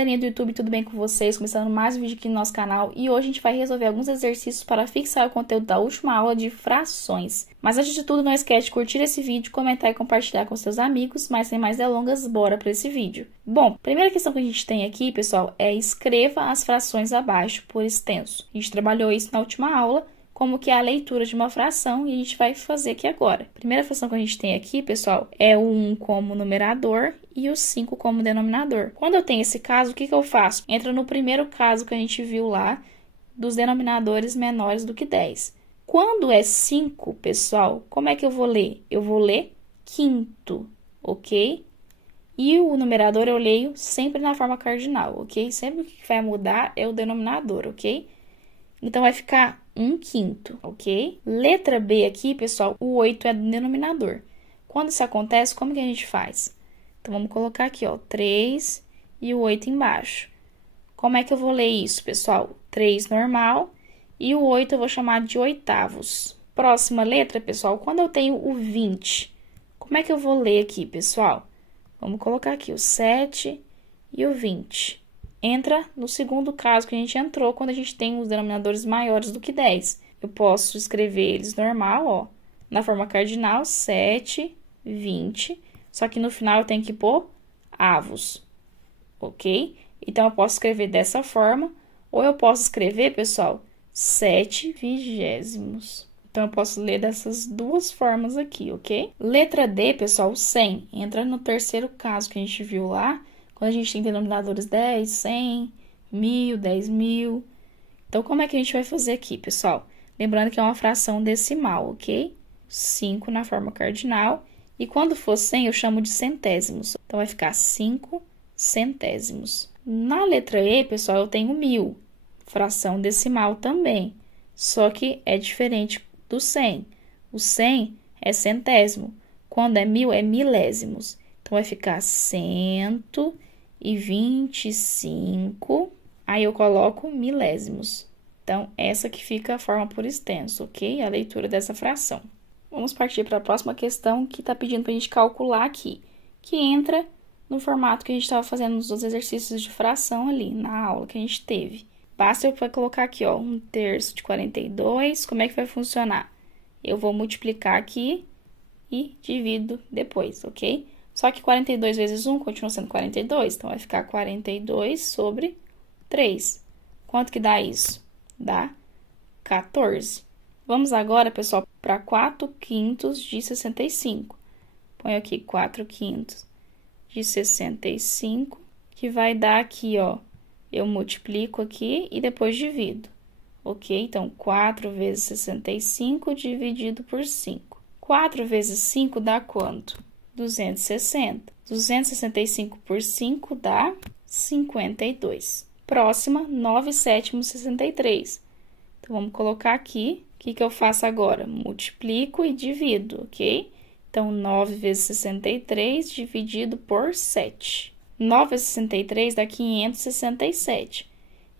galerinha do YouTube, tudo bem com vocês? Começando mais um vídeo aqui no nosso canal e hoje a gente vai resolver alguns exercícios para fixar o conteúdo da última aula de frações. Mas antes de tudo, não esquece de curtir esse vídeo, comentar e compartilhar com seus amigos, mas sem mais delongas, bora para esse vídeo. Bom, primeira questão que a gente tem aqui, pessoal, é escreva as frações abaixo por extenso. A gente trabalhou isso na última aula, como que é a leitura de uma fração, e a gente vai fazer aqui agora. A primeira fração que a gente tem aqui, pessoal, é o 1 como numerador e o 5 como denominador. Quando eu tenho esse caso, o que eu faço? Entra no primeiro caso que a gente viu lá, dos denominadores menores do que 10. Quando é 5, pessoal, como é que eu vou ler? Eu vou ler quinto, ok? E o numerador eu leio sempre na forma cardinal, ok? Sempre o que vai mudar é o denominador, ok? Então, vai ficar 1/5, ok? Letra B aqui, pessoal, o 8 é do denominador. Quando isso acontece, como que a gente faz? Então, vamos colocar aqui, ó, 3 e o 8 embaixo. Como é que eu vou ler isso, pessoal? 3 normal e o 8 eu vou chamar de oitavos. Próxima letra, pessoal, quando eu tenho o 20, como é que eu vou ler aqui, pessoal? Vamos colocar aqui o 7 e o 20. Entra no segundo caso que a gente entrou, quando a gente tem os denominadores maiores do que 10. Eu posso escrever eles normal, ó, na forma cardinal, 7, 20, só que no final eu tenho que pôr avos, ok? Então, eu posso escrever dessa forma, ou eu posso escrever, pessoal, 7 vigésimos. Então, eu posso ler dessas duas formas aqui, ok? Letra D, pessoal, 100. Entra no terceiro caso que a gente viu lá, quando a gente tem denominadores 10, 100, 1000, 10.000. Então, como é que a gente vai fazer aqui, pessoal? Lembrando que é uma fração decimal, ok? 5 na forma cardinal. E quando for 100, eu chamo de centésimos. Então, vai ficar 5 centésimos. Na letra E, pessoal, eu tenho 1000. Fração decimal também. Só que é diferente do 100. O 100 é centésimo. Quando é 1000, é milésimos. Então, vai ficar 125, aí eu coloco milésimos. Então, essa que fica a forma por extenso, ok? A leitura dessa fração. Vamos partir para a próxima questão que está pedindo para a gente calcular aqui, que entra no formato que a gente estava fazendo nos outros exercícios de fração ali, na aula que a gente teve. Basta eu colocar aqui, ó, 1/3 de 42, como é que vai funcionar? Eu vou multiplicar aqui e divido depois, ok? Só que 42 vezes 1 continua sendo 42, então vai ficar 42 sobre 3. Quanto que dá isso? Dá 14. Vamos agora, pessoal, para 4/5 de 65. Põe aqui 4/5 de 65, que vai dar aqui, ó, eu multiplico aqui e depois divido, ok? Então, 4 vezes 65 dividido por 5. 4 vezes 5 dá quanto? 260. 265 por 5 dá 52. Próxima, 9/7 63. Então, vamos colocar aqui. O que eu faço agora? Multiplico e divido, ok? Então, 9 vezes 63 dividido por 7. 9 vezes 63 dá 567.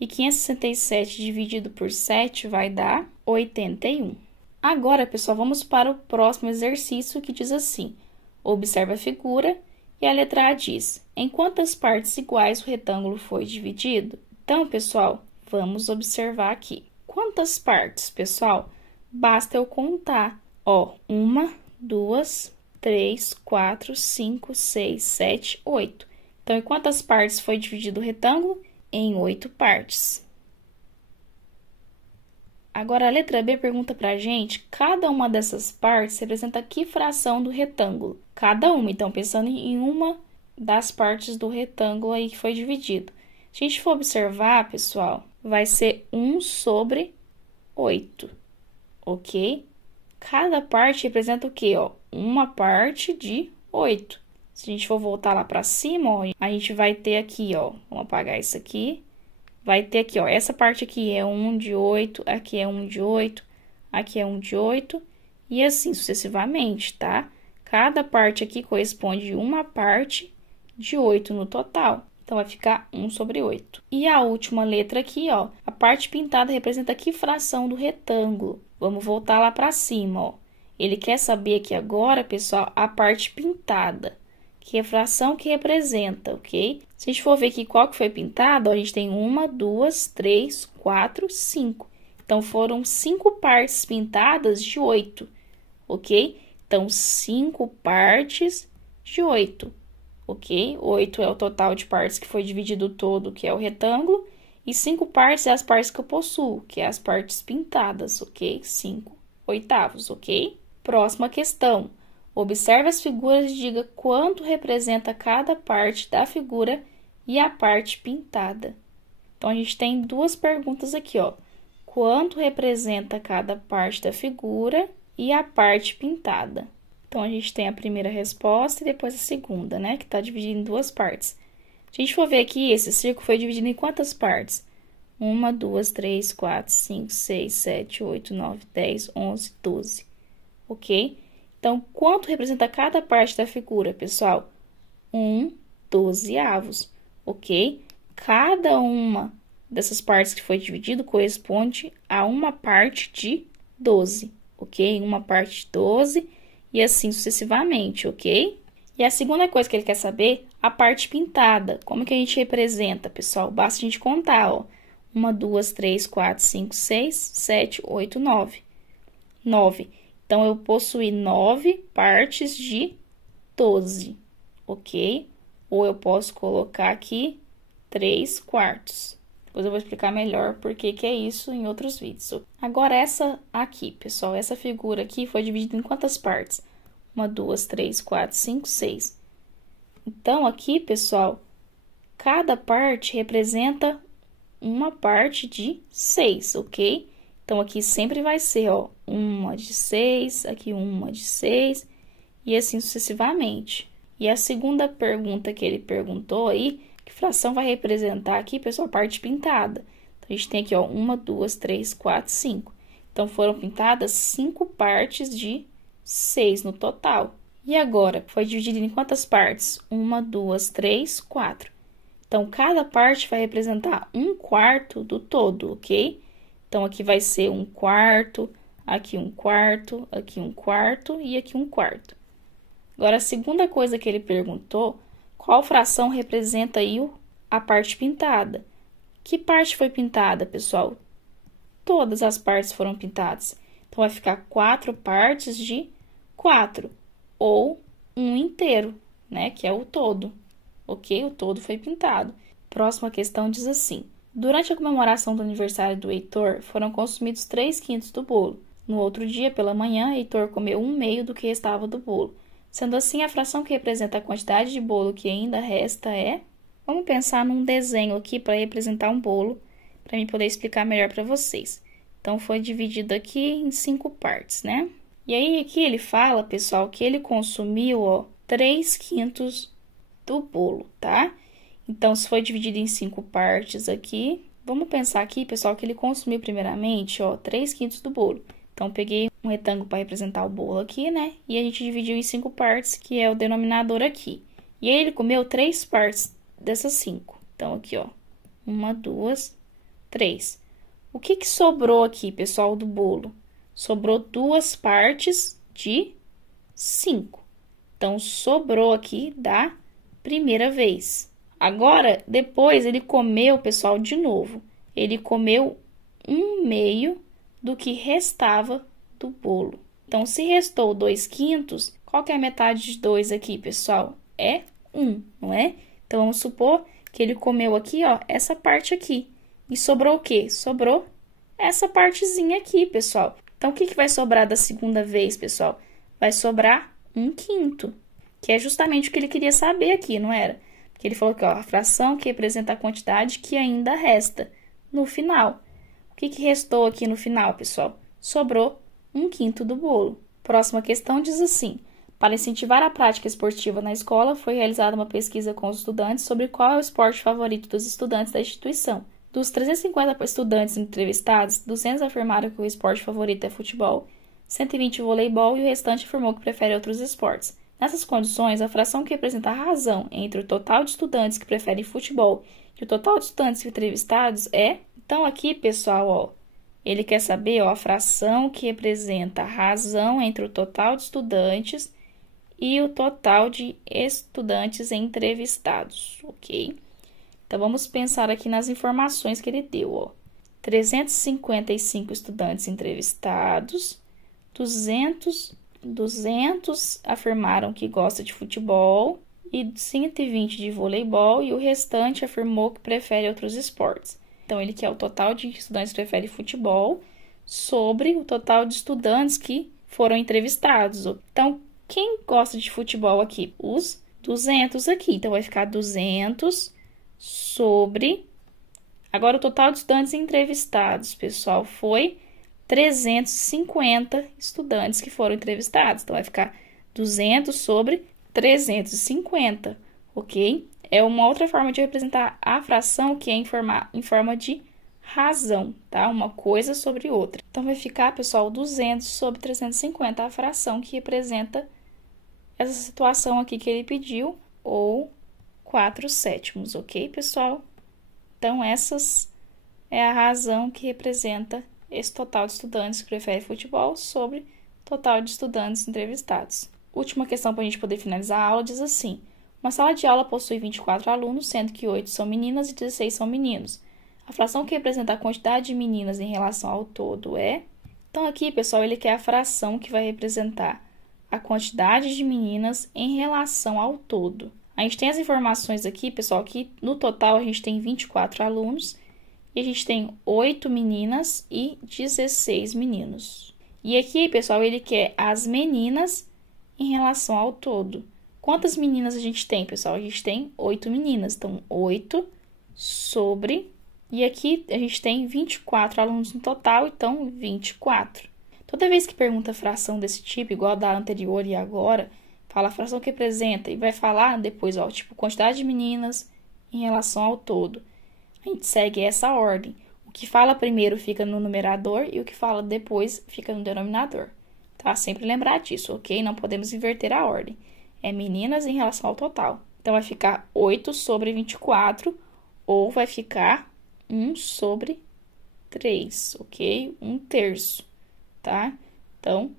E 567 dividido por 7 vai dar 81. Agora, pessoal, vamos para o próximo exercício que diz assim. Observe a figura e a letra A diz, em quantas partes iguais o retângulo foi dividido? Então, pessoal, vamos observar aqui. Quantas partes, pessoal? Basta eu contar, ó, 1, 2, 3, 4, 5, 6, 7, 8. Então, em quantas partes foi dividido o retângulo? Em 8 partes. Agora, a letra B pergunta pra gente, cada uma dessas partes representa que fração do retângulo? Cada uma, então, pensando em uma das partes do retângulo aí que foi dividido. Se a gente for observar, pessoal, vai ser 1 sobre 8, ok? Cada parte representa o quê, ó? Uma parte de 8. Se a gente for voltar lá pra cima, ó, a gente vai ter aqui, ó, vamos apagar isso aqui. Vai ter aqui, ó, essa parte aqui é 1 de 8, aqui é 1 de 8, aqui é 1 de 8, e assim sucessivamente, tá? Cada parte aqui corresponde a uma parte de 8 no total. Então, vai ficar 1 sobre 8. E a última letra aqui, ó, a parte pintada representa que fração do retângulo? Vamos voltar lá para cima, ó. Ele quer saber aqui agora, pessoal, a parte pintada, que é a fração que representa, ok? Se a gente for ver aqui qual que foi pintado, ó, a gente tem 1, 2, 3, 4, 5. Então, foram 5 partes pintadas de 8, ok? Então, 5 partes de 8, ok? 8 é o total de partes que foi dividido todo, que é o retângulo. E 5 partes é as partes que eu possuo, que é as partes pintadas, ok? 5 oitavos, ok? Próxima questão. Observe as figuras e diga quanto representa cada parte da figura e a parte pintada. Então, a gente tem duas perguntas aqui, ó. Quanto representa cada parte da figura e a parte pintada? Então, a gente tem a primeira resposta e depois a segunda, né? Que está dividida em duas partes. Se a gente for ver aqui, esse círculo foi dividido em quantas partes? 1, 2, 3, 4, 5, 6, 7, 8, 9, 10, 11, 12. Ok? Então, quanto representa cada parte da figura, pessoal? 1 dozeavos, ok? Cada uma dessas partes que foi dividido corresponde a uma parte de 12, ok? Uma parte de 12 e assim sucessivamente, ok? E a segunda coisa que ele quer saber, a parte pintada. Como que a gente representa, pessoal? Basta a gente contar, ó. 1, 2, 3, 4, 5, 6, 7, 8, 9. 9. Então, eu possuí 9 partes de 12, ok? Ou eu posso colocar aqui 3 quartos. Depois eu vou explicar melhor por que é isso em outros vídeos. Agora, essa aqui, pessoal, essa figura aqui foi dividida em quantas partes? 1, 2, 3, 4, 5, 6. Então, aqui, pessoal, cada parte representa uma parte de 6, ok? Então, aqui sempre vai ser, ó, uma de 6, aqui uma de 6, e assim sucessivamente. E a segunda pergunta que ele perguntou aí, que fração vai representar aqui, pessoal, a parte pintada. Então, a gente tem aqui, ó, 1, 2, 3, 4, 5. Então, foram pintadas 5 partes de 6 no total. E agora, foi dividido em quantas partes? 1, 2, 3, 4. Então, cada parte vai representar 1/4 do todo, ok? Então, aqui vai ser 1/4, aqui 1/4, aqui 1/4 e aqui 1/4. Agora, a segunda coisa que ele perguntou, qual fração representa aí a parte pintada? Que parte foi pintada, pessoal? Todas as partes foram pintadas. Então, vai ficar 4 partes de 4, ou 1 inteiro, né? Que é o todo, ok? O todo foi pintado. Próxima questão diz assim. Durante a comemoração do aniversário do Heitor, foram consumidos 3/5 do bolo. No outro dia, pela manhã, Heitor comeu 1/2 do que restava do bolo. Sendo assim, a fração que representa a quantidade de bolo que ainda resta é... Vamos pensar num desenho aqui para representar um bolo, para mim poder explicar melhor para vocês. Então, foi dividido aqui em 5 partes, né? E aí, aqui ele fala, pessoal, que ele consumiu, ó, 3/5 do bolo, tá? Então, se foi dividido em 5 partes aqui, vamos pensar aqui, pessoal, que ele consumiu primeiramente, ó, 3/5 do bolo. Então, peguei um retângulo para representar o bolo aqui, né? E a gente dividiu em 5 partes, que é o denominador aqui. E aí, ele comeu 3 partes dessas 5. Então, aqui, ó, 1, 2, 3. O que sobrou aqui, pessoal, do bolo? Sobrou 2 partes de 5. Então, sobrou aqui da primeira vez. Agora, depois, ele comeu, pessoal, de novo. Ele comeu 1/2 do que restava do bolo. Então, se restou 2/5, qual que é a metade de 2 aqui, pessoal? É 1, não é? Então, vamos supor que ele comeu aqui, ó, essa parte aqui. E sobrou o quê? Sobrou essa partezinha aqui, pessoal. Então, o que vai sobrar da segunda vez, pessoal? Vai sobrar 1/5, que é justamente o que ele queria saber aqui, não era? Porque ele falou que, ó, a fração que representa a quantidade que ainda resta no final. O que restou aqui no final, pessoal? Sobrou 1/5 do bolo. Próxima questão diz assim. Para incentivar a prática esportiva na escola, foi realizada uma pesquisa com os estudantes sobre qual é o esporte favorito dos estudantes da instituição. Dos 350 estudantes entrevistados, 200 afirmaram que o esporte favorito é futebol, 120 voleibol e o restante afirmou que prefere outros esportes. Nessas condições, a fração que representa a razão entre o total de estudantes que preferem futebol e o total de estudantes entrevistados é... Então, aqui, pessoal, ó, ele quer saber, ó, a fração que representa a razão entre o total de estudantes e o total de estudantes entrevistados, ok? Então, vamos pensar aqui nas informações que ele deu, ó. 355 estudantes entrevistados, 200 afirmaram que gosta de futebol e 120 de voleibol, e o restante afirmou que prefere outros esportes. Então, ele quer o total de estudantes que preferem futebol sobre o total de estudantes que foram entrevistados. Então, quem gosta de futebol aqui? Os 200 aqui. Então, vai ficar 200 sobre... Agora, o total de estudantes entrevistados, pessoal, foi 350 estudantes que foram entrevistados. Então, vai ficar 200 sobre 350, ok? É uma outra forma de representar a fração, que é em forma de razão, tá? Uma coisa sobre outra. Então, vai ficar, pessoal, 200 sobre 350, a fração que representa essa situação aqui que ele pediu, ou 4/7, ok, pessoal? Então, essas é a razão que representa esse total de estudantes que preferem futebol sobre total de estudantes entrevistados. Última questão para a gente poder finalizar a aula diz assim: uma sala de aula possui 24 alunos, sendo que 8 são meninas e 16 são meninos. A fração que representa a quantidade de meninas em relação ao todo é... Então, aqui, pessoal, ele quer a fração que vai representar a quantidade de meninas em relação ao todo. A gente tem as informações aqui, pessoal, que no total a gente tem 24 alunos e a gente tem 8 meninas e 16 meninos. E aqui, pessoal, ele quer as meninas em relação ao todo. Quantas meninas a gente tem, pessoal? A gente tem 8 meninas, então 8 sobre... E aqui a gente tem 24 alunos no total, então 24. Toda vez que pergunta fração desse tipo, igual a da anterior e agora, fala a fração que representa e vai falar depois, ó, tipo, quantidade de meninas em relação ao todo. A gente segue essa ordem. O que fala primeiro fica no numerador e o que fala depois fica no denominador. Tá? Sempre lembrar disso, ok? Não podemos inverter a ordem. É meninas em relação ao total. Então, vai ficar 8 sobre 24 ou vai ficar 1 sobre 3, ok? 1/3, tá? Então,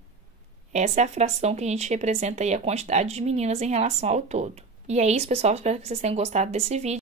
essa é a fração que a gente representa aí a quantidade de meninas em relação ao todo. E é isso, pessoal. Espero que vocês tenham gostado desse vídeo.